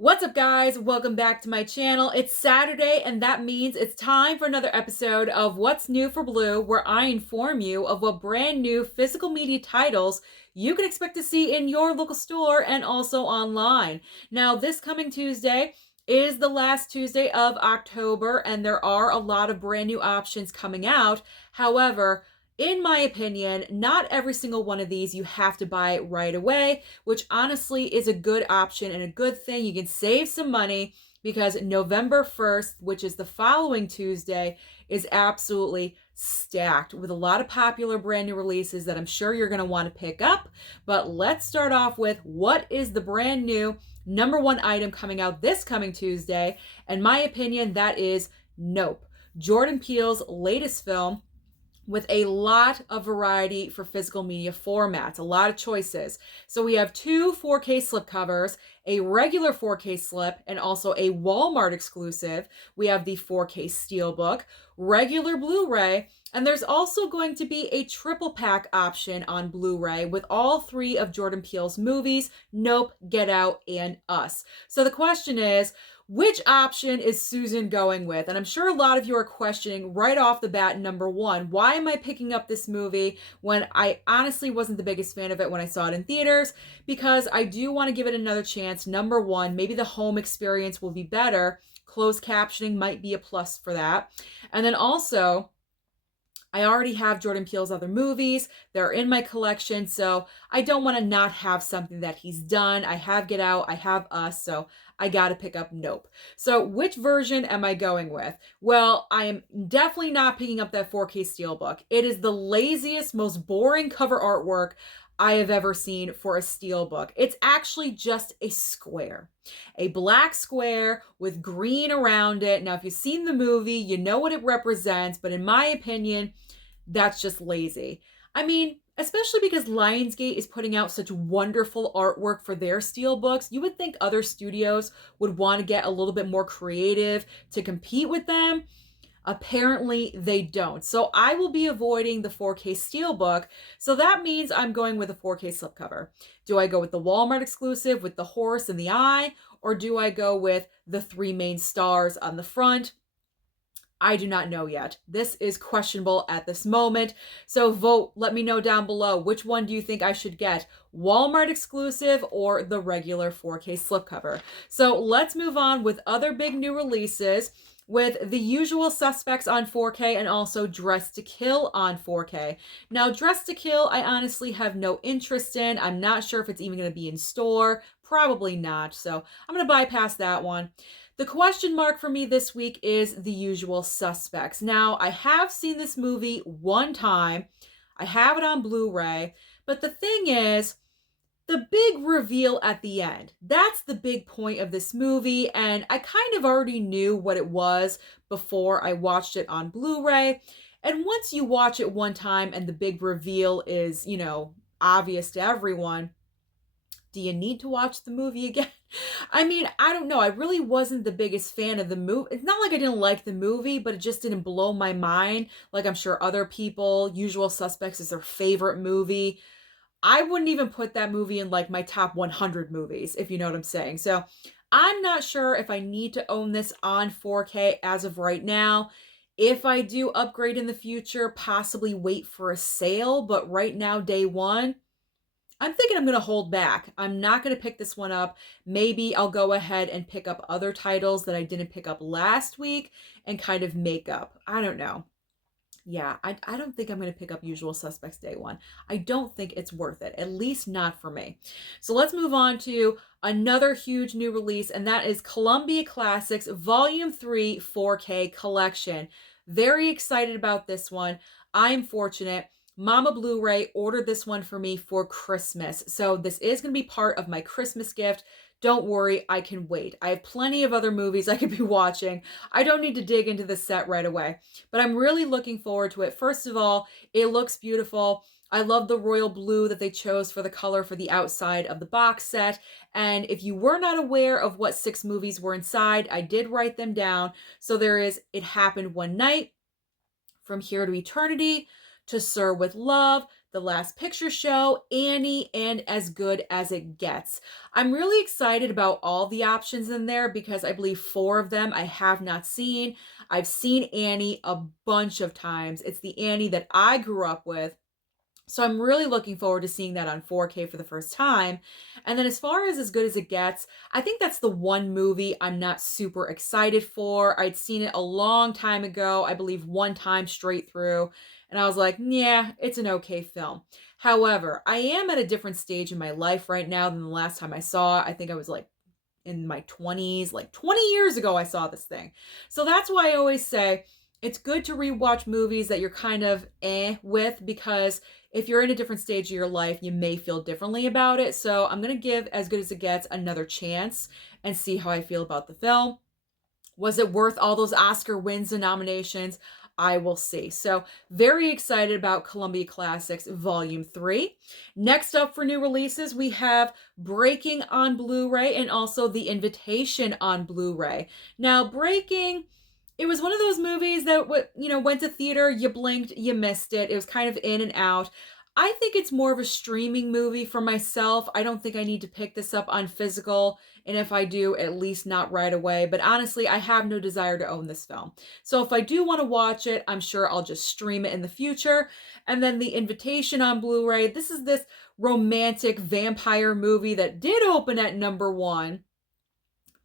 What's up, guys? Welcome back to my channel. It's Saturday, and that means it's time for another episode of What's New for Blue, where I inform you of what brand new physical media titles you can expect to see in your local store and also online. Now, this coming Tuesday is the last Tuesday of October, and there are a lot of brand new options coming out. However, in my opinion, not every single one of these you have to buy right away, which honestly is a good option and a good thing. You can save some money because November 1st, which is the following Tuesday, is absolutely stacked with a lot of popular brand new releases that I'm sure you're going to want to pick up. But let's start off with what is the brand new number one item coming out this coming Tuesday. In my opinion, that is Nope, Jordan Peele's latest film, with a lot of variety for physical media formats, a lot of choices. So we have two 4K slipcovers, a regular 4K slip, and also a Walmart exclusive. We have the 4K Steelbook, regular Blu-ray, and there's also going to be a triple pack option on Blu-ray with all three of Jordan Peele's movies, Nope, Get Out, and Us. So the question is, which option is Susan going with? And I'm sure a lot of you are questioning right off the bat, number one, why am I picking up this movie when I honestly wasn't the biggest fan of it when I saw it in theaters? Because I do want to give it another chance. Number one, maybe the home experience will be better. Closed captioning might be a plus for that. And then also, I already have Jordan Peele's other movies. They're in my collection, so I don't want to not have something that he's done. I have Get Out, I have Us, so I gotta pick up Nope. So which version am I going with? Well, I am definitely not picking up that 4K Steelbook. It is the laziest, most boring cover artwork I have ever seen for a Steelbook. It's actually just a square. A black square with green around it. Now, if you've seen the movie, you know what it represents, but in my opinion, that's just lazy. I mean, especially because Lionsgate is putting out such wonderful artwork for their Steelbooks, you would think other studios would want to get a little bit more creative to compete with them. Apparently they don't. So I will be avoiding the 4K Steelbook. So that means I'm going with a 4K slipcover. Do I go with the Walmart exclusive with the horse and the eye? Or do I go with the three main stars on the front? I do not know yet. This is questionable at this moment. So vote, let me know down below. Which one do you think I should get? Walmart exclusive or the regular 4K slipcover? So let's move on with other big new releases, with The Usual Suspects on 4K and also Dressed to Kill on 4K. Now, Dressed to Kill, I honestly have no interest in. I'm not sure if it's even going to be in store. Probably not. So I'm going to bypass that one. The question mark for me this week is The Usual Suspects. Now, I have seen this movie one time. I have it on Blu-ray. But the thing is, the big reveal at the end, that's the big point of this movie, and I kind of already knew what it was before I watched it on Blu-ray. And once you watch it one time and the big reveal is, obvious to everyone, do you need to watch the movie again? I mean, I don't know. I really wasn't the biggest fan of the movie. It's not like I didn't like the movie, but it just didn't blow my mind. Like I'm sure other people, Usual Suspects is their favorite movie. I wouldn't even put that movie in like my top 100 movies, if you know what I'm saying. So I'm not sure if I need to own this on 4K as of right now. If I do upgrade in the future, possibly wait for a sale. But right now, day one, I'm thinking I'm going to hold back. I'm not going to pick this one up. Maybe I'll go ahead and pick up other titles that I didn't pick up last week and kind of make up. I don't know. Yeah, I don't think I'm going to pick up Usual Suspects day one. I don't think it's worth it, at least not for me. So let's move on to another huge new release, and that is Columbia Classics Volume 3 4K Collection. Very excited about this one. I am fortunate. Mama Blu-ray ordered this one for me for Christmas. So this is going to be part of my Christmas gift. Don't worry, I can wait. I have plenty of other movies I could be watching. I don't need to dig into the set right away, but I'm really looking forward to it. First of all, it looks beautiful. I love the royal blue that they chose for the color for the outside of the box set. And if you were not aware of what 6 movies were inside, I did write them down. So there is It Happened One Night, From Here to Eternity, To Sir with Love, The Last Picture Show, Annie, and As Good as It Gets. I'm really excited about all the options in there because I believe 4 of them I have not seen. I've seen Annie a bunch of times. It's the Annie that I grew up with. So I'm really looking forward to seeing that on 4K for the first time. And then as far as Good as It Gets, I think that's the one movie I'm not super excited for. I'd seen it a long time ago, I believe one time straight through, and I was like, yeah, it's an okay film. However, I am at a different stage in my life right now than the last time I saw it. I think I was like in my 20s, like 20 years ago I saw this thing. So that's why I always say it's good to rewatch movies that you're kind of with, because if you're in a different stage of your life, you may feel differently about it. So I'm going to give As Good as It Gets another chance and see how I feel about the film. Was it worth all those Oscar wins and nominations? I will see. So, very excited about Columbia Classics Volume 3. Next up for new releases, we have Breaking on Blu-ray and also The Invitation on Blu-ray. Now, Breaking, it was one of those movies that went to theater, you blinked, you missed it. It was kind of in and out. I think it's more of a streaming movie for myself. I don't think I need to pick this up on physical, and if I do, at least not right away. But honestly, I have no desire to own this film. So if I do want to watch it, I'm sure I'll just stream it in the future. And then The Invitation on Blu-ray. This is this romantic vampire movie that did open at #1,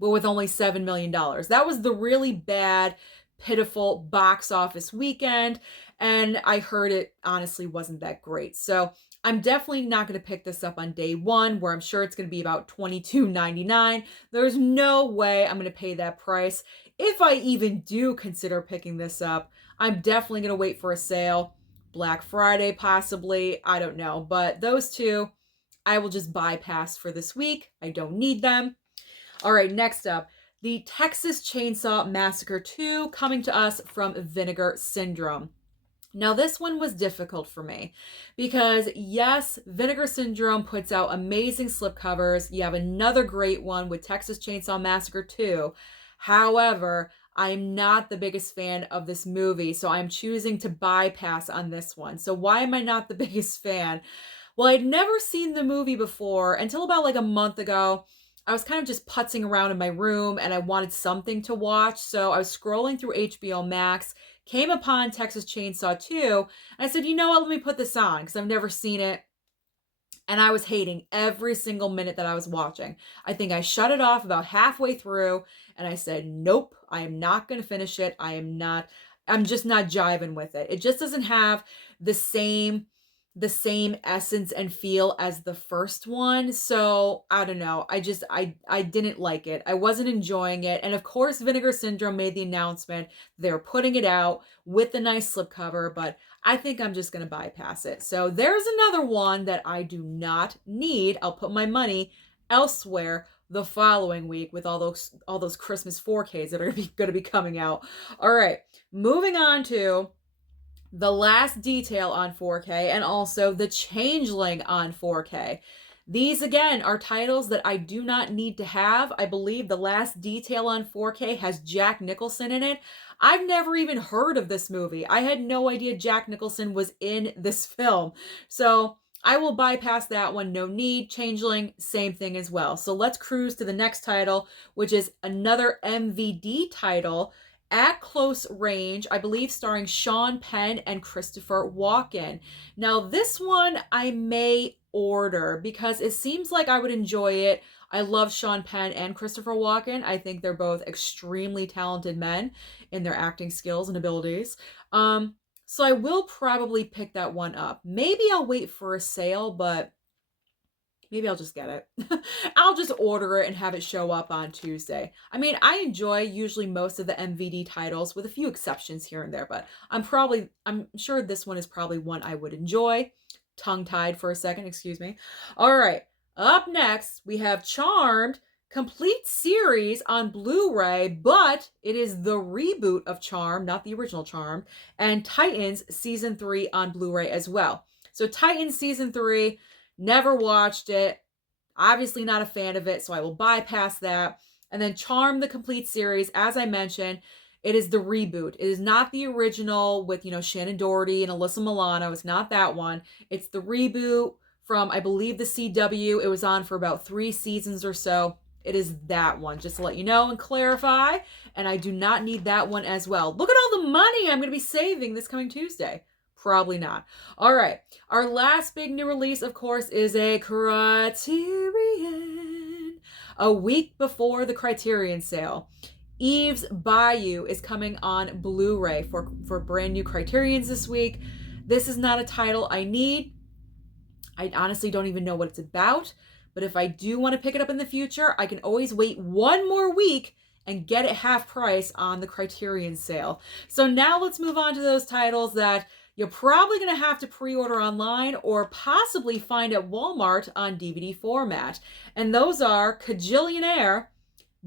but with only $7 million. That was the really bad, pitiful box office weekend, and I heard it honestly wasn't that great. So I'm definitely not going to pick this up on day one, where I'm sure it's going to be about $22.99. There's no way I'm going to pay that price. If I even do consider picking this up, I'm definitely going to wait for a sale. Black Friday, possibly. I don't know. But those two, I will just bypass for this week. I don't need them. All right, next up, the Texas Chainsaw Massacre 2, coming to us from Vinegar Syndrome. Now, this one was difficult for me because, yes, Vinegar Syndrome puts out amazing slipcovers. You have another great one with Texas Chainsaw Massacre 2. However, I'm not the biggest fan of this movie, so I'm choosing to bypass on this one. So why am I not the biggest fan? Well, I'd never seen the movie before until about like a month ago. I was kind of just putzing around in my room and I wanted something to watch. So I was scrolling through HBO Max, came upon Texas Chainsaw 2, and I said, you know what, let me put this on because I've never seen it. And I was hating every single minute that I was watching. I think I shut it off about halfway through and I said, nope, I am not going to finish it. I'm just not jiving with it. It just doesn't have the same essence and feel as the first one. So I don't know. I didn't like it. I wasn't enjoying it. And of course, Vinegar Syndrome made the announcement they're putting it out with the nice slipcover, but I think I'm just going to bypass it. So there's another one that I do not need. I'll put my money elsewhere the following week with all those Christmas 4Ks that are going to be coming out. All right, moving on to The Last Detail on 4K and also The Changling on 4K. These, again, are titles that I do not need to have. I believe The Last Detail on 4K has Jack Nicholson in it. I've never even heard of this movie. I had no idea Jack Nicholson was in this film. So I will bypass that one. No need. Changeling, same thing as well. So let's cruise to the next title, which is another MVD title, At Close Range, I believe starring Sean Penn and Christopher Walken. Now, this one I may order because it seems like I would enjoy it. I love Sean Penn and Christopher Walken. I think they're both extremely talented men in their acting skills and abilities. So I will probably pick that one up. Maybe I'll wait for a sale, but maybe I'll just get it. I'll just order it and have it show up on Tuesday. I mean, I enjoy usually most of the MVD titles with a few exceptions here and there, but I'm sure this one is probably one I would enjoy. Tongue-tied for a second, excuse me. All right, up next, we have Charmed, complete series on Blu-ray, but it is the reboot of Charmed, not the original Charmed, and Titans Season 3 on Blu-ray as well. So Titans Season 3, never watched it. Obviously not a fan of it, so I will bypass that. And then Charmed, the complete series, as I mentioned, It is the reboot. It is not the original with, Shannon Doherty and Alyssa Milano. It's not that one. It's the reboot from, I believe, the CW. It was on for about 3 seasons or so. It is that one, just to let you know and clarify. And I do not need that one as well. Look at all the money I'm going to be saving this coming Tuesday. Probably not. All right. Our last big new release, of course, is a Criterion. A week before the Criterion sale, Eve's Bayou is coming on Blu-ray for brand new Criterions this week. This is not a title I need. I honestly don't even know what it's about. But if I do want to pick it up in the future, I can always wait 1 more week and get it half price on the Criterion sale. So now let's move on to those titles that you're probably going to have to pre-order online or possibly find at Walmart on DVD format. And those are Kajillionaire,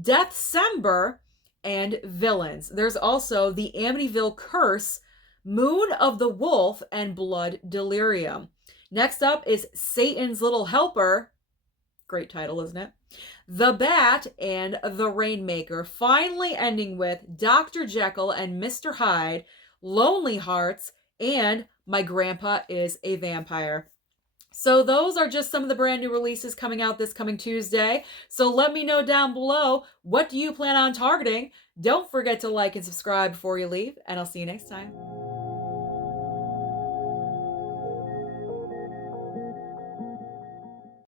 Deathcember, and Villains. There's also the Amityville Curse, Moon of the Wolf, and Blood Delirium. Next up is Satan's Little Helper. Great title, isn't it? The Bat, and The Rainmaker. Finally ending with Dr. Jekyll and Mr. Hyde, Lonelyhearts, and My Grandpa is a Vampire. So those are just some of the brand new releases coming out this coming Tuesday. So let me know down below, what do you plan on targeting? Don't forget to like and subscribe before you leave, and I'll see you next time.